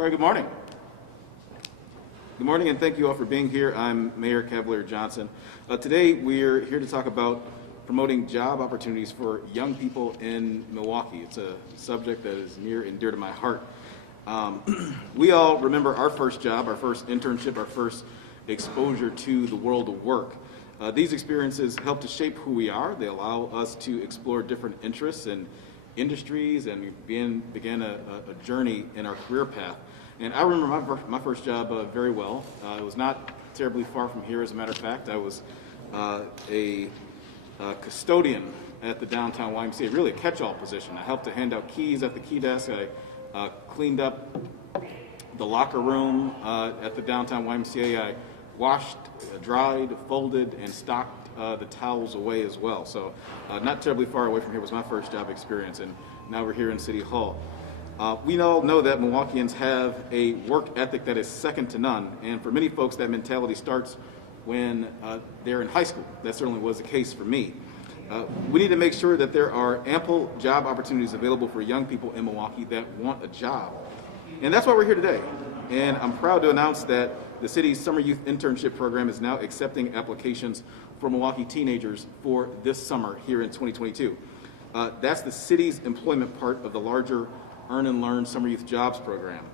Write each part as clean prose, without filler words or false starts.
All right, good morning. Good morning, and thank you all for being here. I'm Mayor Cavalier Johnson. Today, we're here to talk about promoting job opportunities for young people in Milwaukee. It's a subject that is near and dear to my heart. We all remember our first job, our first internship, our first exposure to the world of work. These experiences help to shape who we are. They allow us to explore different interests and industries, and we began a journey in our career path. And I remember my first job very well. It was not terribly far from here, as a matter of fact. I was a custodian at the downtown YMCA, really a catch-all position. I helped to hand out keys at the key desk. I cleaned up the locker room at the downtown YMCA. I washed, dried, folded, and stocked the towels away as well. So not terribly far away from here was my first job experience, and now we're here in City Hall. We all know that Milwaukeeans have a work ethic that is second to none, and for many folks that mentality starts when they're in high school. That certainly was the case for me. We need to make sure that there are ample job opportunities available for young people in Milwaukee that want a job. And that's why we're here today. And I'm proud to announce that the city's Summer Youth Internship Program is now accepting applications for Milwaukee teenagers for this summer here in 2022. That's the city's employment part of the larger Earn and Learn Summer Youth Jobs Program.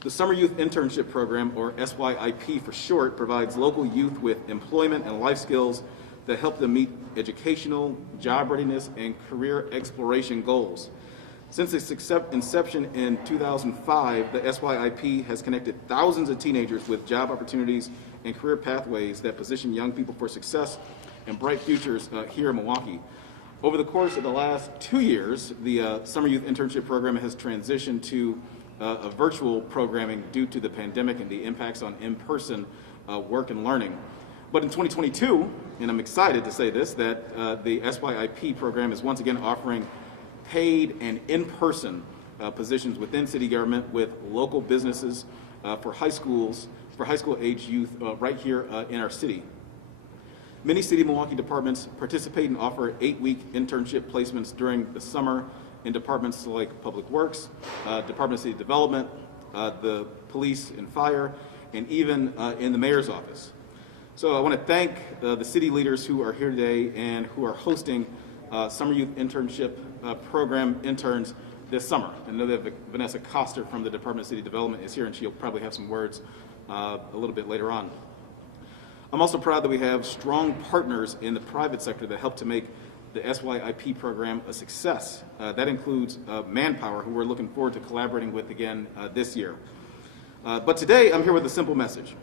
The Summer Youth Internship Program, or SYIP for short, provides local youth with employment and life skills that help them meet educational, job readiness, and career exploration goals. Since its inception in 2005, the SYIP has connected thousands of teenagers with job opportunities and career pathways that position young people for success and bright futures here in Milwaukee. Over the course of the last 2 years, the Summer Youth Internship Program has transitioned to a virtual programming due to the pandemic and the impacts on in-person work and learning. But in 2022, and I'm excited to say this, that the SYIP program is once again offering paid and in-person positions within city government with local businesses for high school age youth right here in our city. Many City of Milwaukee departments participate and offer 8-week internship placements during the summer in departments like Public Works, Department of City Development, the Police and Fire, and even in the Mayor's office. So I want to thank the city leaders who are here today and who are hosting Summer Youth Internship Program interns this summer. I know that Vanessa Coster from the Department of City Development is here, and she'll probably have some words a little bit later on. I'm also proud that we have strong partners in the private sector that help to make the SYIP program a success. That includes Manpower, who we're looking forward to collaborating with again this year. But today, I'm here with a simple message.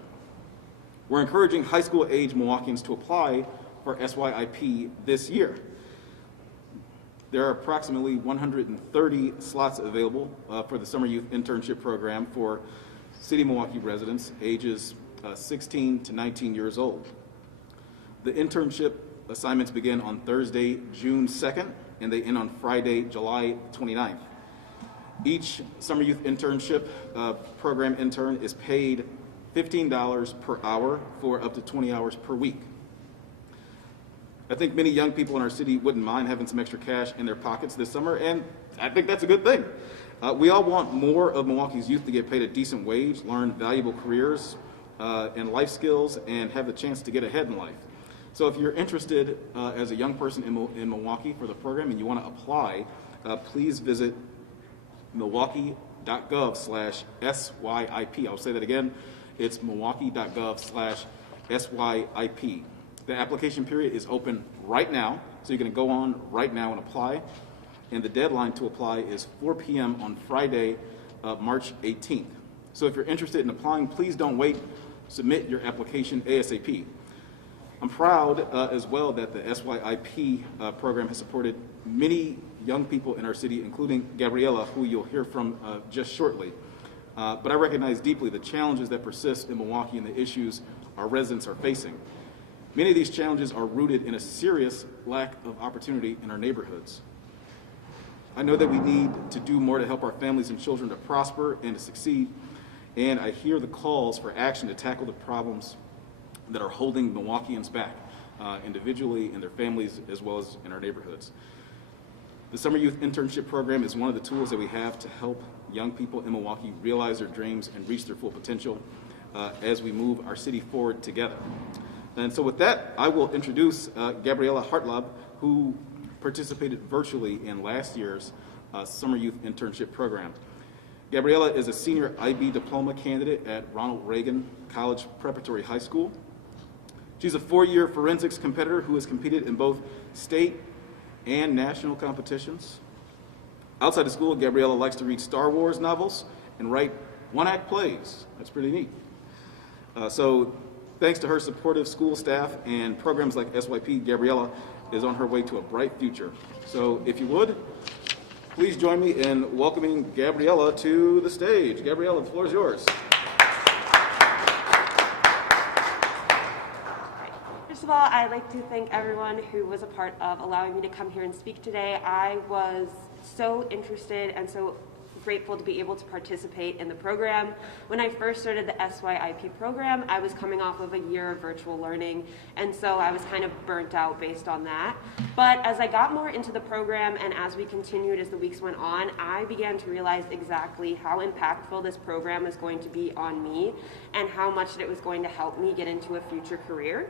We're encouraging high school age Milwaukeeans to apply for SYIP this year. There are approximately 130 slots available for the Summer Youth Internship Program for City of Milwaukee residents ages 16 to 19 years old. The internship assignments begin on Thursday, June 2nd, and they end on Friday, July 29th. Each Summer Youth Internship Program intern is paid $15 per hour for up to 20 hours per week. I think many young people in our city wouldn't mind having some extra cash in their pockets this summer, and I think that's a good thing. We all want more of Milwaukee's youth to get paid a decent wage, learn valuable careers and life skills, and have the chance to get ahead in life. So if you're interested as a young person in Milwaukee for the program and you want to apply, please visit milwaukee.gov/SYIP. I'll say that again. It's milwaukee.gov/SYIP. The application period is open right now, so you're going to go on right now and apply. And the deadline to apply is 4 p.m. on Friday, March 18th. So if you're interested in applying, please don't wait. Submit your application ASAP. I'm proud as well that the SYIP program has supported many young people in our city, including Gabriella, who you'll hear from just shortly. But I recognize deeply the challenges that persist in Milwaukee and the issues our residents are facing. Many of these challenges are rooted in a serious lack of opportunity in our neighborhoods. I know that we need to do more to help our families and children to prosper and to succeed, and I hear the calls for action to tackle the problems that are holding Milwaukeeans back, individually, in their families, as well as in our neighborhoods. The Summer Youth Internship Program is one of the tools that we have to help young people in Milwaukee realize their dreams and reach their full potential as we move our city forward together. And so with that, I will introduce Gabriella Hartlaub, who participated virtually in last year's Summer Youth Internship Program. Gabriella is a senior IB diploma candidate at Ronald Reagan College Preparatory High School. She's a four-year forensics competitor who has competed in both state and national competitions. Outside of school, Gabriella likes to read Star Wars novels and write one-act plays. That's pretty neat. So thanks to her supportive school staff and programs like SYP, Gabriella is on her way to a bright future. So if you would, please join me in welcoming Gabriella to the stage. Gabriella, the floor is yours. First of all, I'd like to thank everyone who was a part of allowing me to come here and speak today. I was so interested and so grateful to be able to participate in the program. When I first started the SYIP program, I was coming off of a year of virtual learning, and so I was kind of burnt out based on that. But as I got more into the program and as we continued as the weeks went on, I began to realize exactly how impactful this program is going to be on me and how much it was going to help me get into a future career.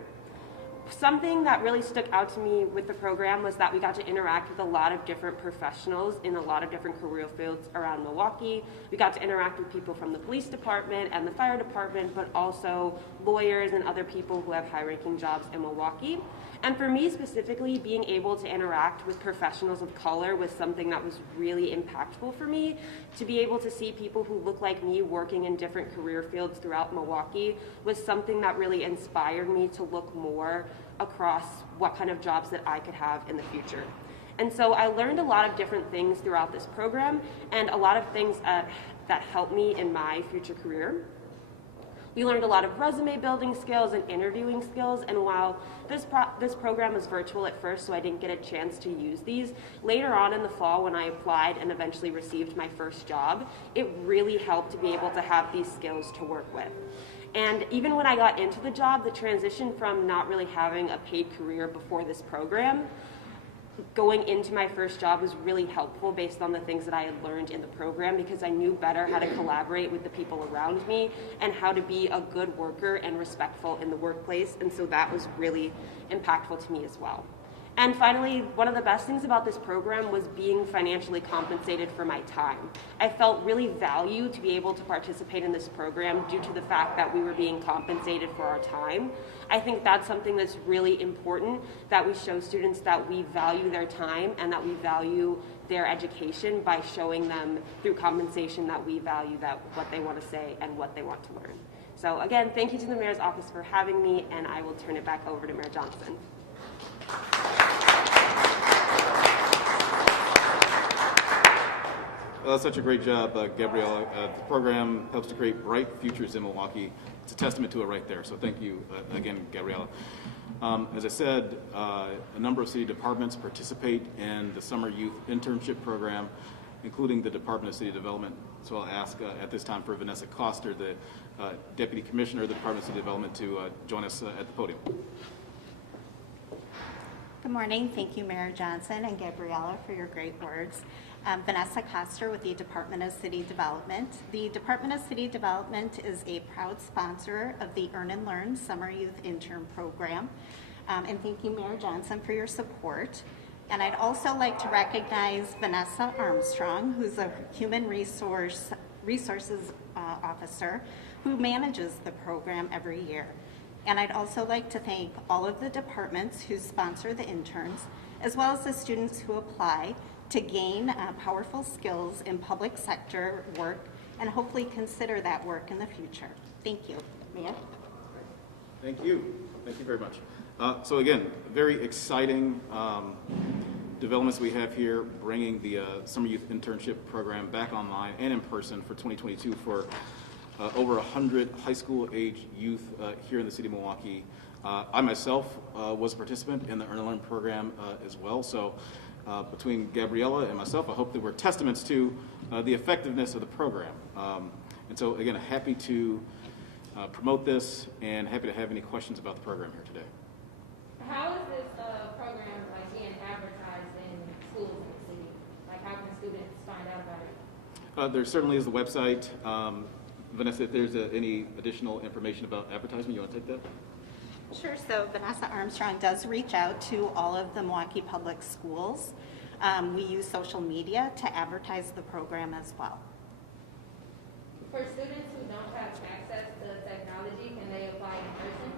Something that really stuck out to me with the program was that we got to interact with a lot of different professionals in a lot of different career fields around Milwaukee. We got to interact with people from the police department and the fire department, but also lawyers and other people who have high-ranking jobs in Milwaukee. And for me specifically, being able to interact with professionals of color was something that was really impactful for me. To be able to see people who look like me working in different career fields throughout Milwaukee was something that really inspired me to look more across what kind of jobs that I could have in the future. And so I learned a lot of different things throughout this program and a lot of things that helped me in my future career. We learned a lot of resume building skills and interviewing skills, and while this program was virtual at first, so I didn't get a chance to use these, later on in the fall when I applied and eventually received my first job, it really helped to be able to have these skills to work with. And even when I got into the job, the transition from not really having a paid career before this program, going into my first job was really helpful based on the things that I had learned in the program, because I knew better how to collaborate with the people around me and how to be a good worker and respectful in the workplace. And so that was really impactful to me as well. And finally, one of the best things about this program was being financially compensated for my time. I felt really valued to be able to participate in this program due to the fact that we were being compensated for our time. I think that's something that's really important, that we show students that we value their time and that we value their education by showing them through compensation that we value what they want to say and what they want to learn. So again, thank you to the Mayor's office for having me, and I will turn it back over to Mayor Johnson. Well, that's such a great job, Gabriella. The program helps to create bright futures in Milwaukee. It's a testament to it right there. So thank you again, Gabriella. As I said, a number of city departments participate in the Summer Youth Internship Program, including the Department of City Development. So I'll ask at this time for Vanessa Koster, the Deputy Commissioner of the Department of City Development, to join us at the podium. Good morning. Thank you, Mayor Johnson and Gabriella, for your great words. Vanessa Koster with the Department of City Development. The Department of City Development is a proud sponsor of the Earn and Learn Summer Youth Intern Program. And thank you, Mayor Johnson, for your support. And I'd also like to recognize Vanessa Armstrong, who's a Human Resources Officer who manages the program every year. And I'd also like to thank all of the departments who sponsor the interns, as well as the students who apply to gain powerful skills in public sector work and hopefully consider that work in the future. Thank you. Mayor? Thank you. Thank you very much. So again, very exciting developments we have here, bringing the Summer Youth Internship Program back online and in person for 2022 for over 100 high school age youth here in the city of Milwaukee. I myself was a participant in the Earn and Learn program as well. So between Gabriella and myself, I hope that we're testaments to the effectiveness of the program. And so again, happy to promote this and happy to have any questions about the program here today. How is this program being advertised in schools in the city? students find out about it? There certainly is the website. Vanessa, if there's any additional information about advertisement, you want to take that? Sure. So Vanessa Armstrong does reach out to all of the Milwaukee Public Schools. We use social media to advertise the program as well. For students who don't have access to technology, can they apply in person?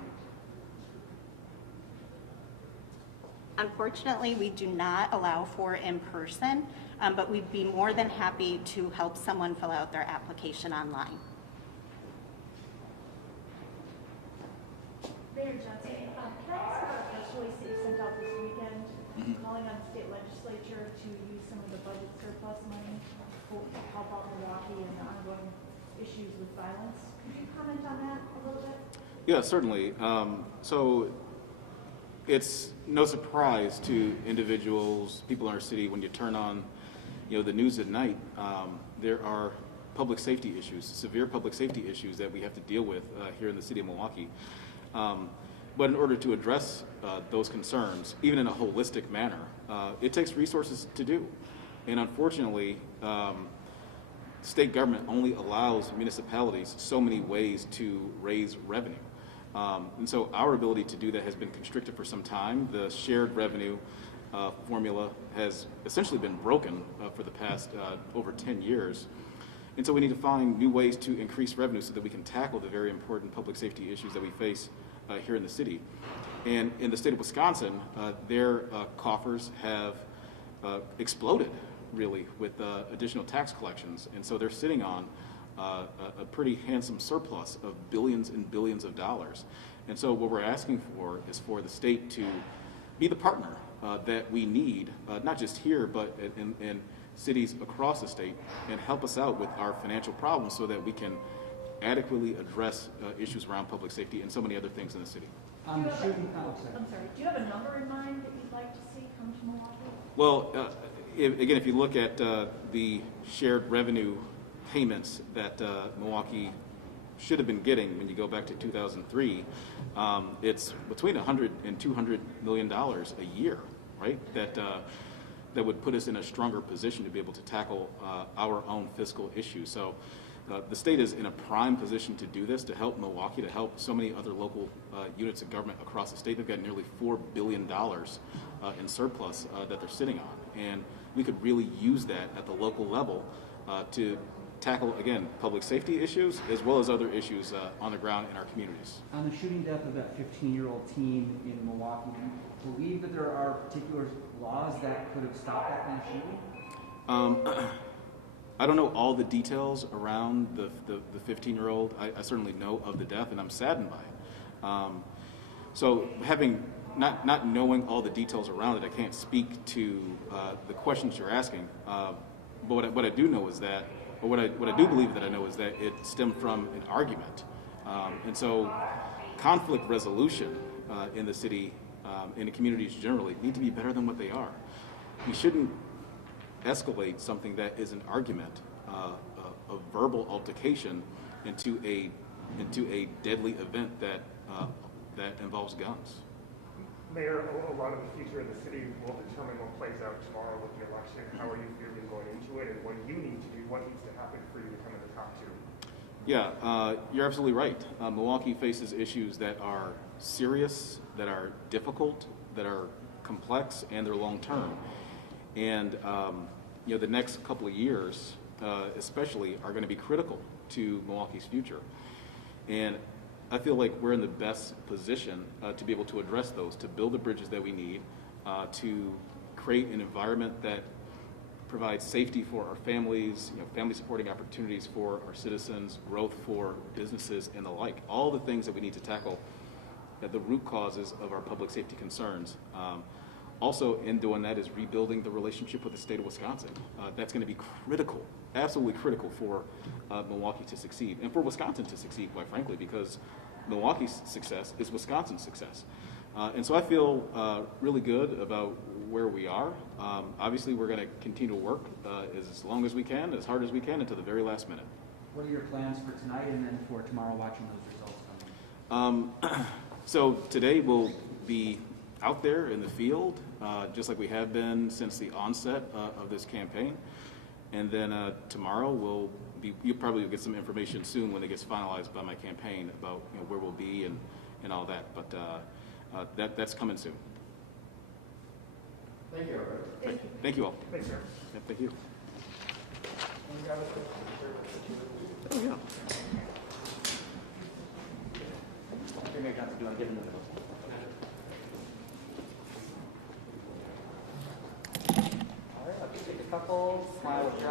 Unfortunately, we do not allow for in-person, but we'd be more than happy to help someone fill out their application online. Mayor Johnson, can I ask about a press release that you sent out this weekend calling on state legislature to use some of the budget surplus money to help out Milwaukee and the ongoing issues with violence? Could you comment on that a little bit? Yeah, certainly. So it's no surprise to individuals, people in our city, when you turn on, the news at night, there are public safety issues, severe public safety issues that we have to deal with here in the city of Milwaukee. But in order to address those concerns, even in a holistic manner, it takes resources to do. And unfortunately, state government only allows municipalities so many ways to raise revenue. And so our ability to do that has been constricted for some time. The shared revenue formula has essentially been broken for the past over 10 years. And so we need to find new ways to increase revenue so that we can tackle the very important public safety issues that we face here in the city. And in the state of Wisconsin, their coffers have exploded, really, with additional tax collections. And so they're sitting on a pretty handsome surplus of billions and billions of dollars. And so what we're asking for is for the state to be the partner that we need, not just here, but in cities across the state, and help us out with our financial problems so that we can adequately address issues around public safety and so many other things in the city. I'm sorry. Do you have a number in mind that you'd like to see come to Milwaukee? Well, if you look at the shared revenue payments that Milwaukee should have been getting when you go back to 2003, it's between $100 and $200 million a year, right? That would put us in a stronger position to be able to tackle our own fiscal issues. So the state is in a prime position to do this, to help Milwaukee, to help so many other local units of government across the state. They've got nearly $4 billion in surplus that they're sitting on. And we could really use that at the local level to tackle, again, public safety issues as well as other issues on the ground in our communities. On the shooting death of that 15-year-old teen in Milwaukee, do you believe that there are particular laws that could have stopped that kind of shooting? I don't know all the details around the 15-year-old. I certainly know of the death, and I'm saddened by it. So having not knowing all the details around it, I can't speak to the questions you're asking. But what I do know is that, or what I do believe that I know is that it stemmed from an argument. And so conflict resolution in the city, in the communities generally, need to be better than what they are. We shouldn't escalate something that is an argument, a verbal altercation, into a deadly event that involves guns. Mayor, a lot of the future of the city will determine what plays out tomorrow with the election. How are you feeling going into it, and what do you need to do? What needs to happen for you to come in the top two? Yeah, you're absolutely right. Milwaukee faces issues that are serious, that are difficult, that are complex, and they're long-term. And the next couple of years, especially, are going to be critical to Milwaukee's future. And I feel like we're in the best position to be able to address those, to build the bridges that we need, to create an environment that provides safety for our families, family supporting opportunities for our citizens, growth for businesses, and the like. All the things that we need to tackle at the root causes of our public safety concerns. Also, in doing that, is rebuilding the relationship with the state of Wisconsin. That's going to be critical, absolutely critical for Milwaukee to succeed, and for Wisconsin to succeed, quite frankly, because Milwaukee's success is Wisconsin's success. And so I feel really good about where we are. Obviously, we're going to continue to work as long as we can, as hard as we can, until the very last minute. What are your plans for tonight and then for tomorrow, watching those results come in? So today we'll be out there in the field, just like we have been since the onset of this campaign. And then tomorrow you'll probably get some information soon when it gets finalized by my campaign about where we'll be and all that. But that's coming soon. Thank you, Robert. Thank you all. Thanks, sir. Yeah, thank you. Oh, yeah. Mayor Johnson, do you want to give him the All right, I'll just take a couple, smile with your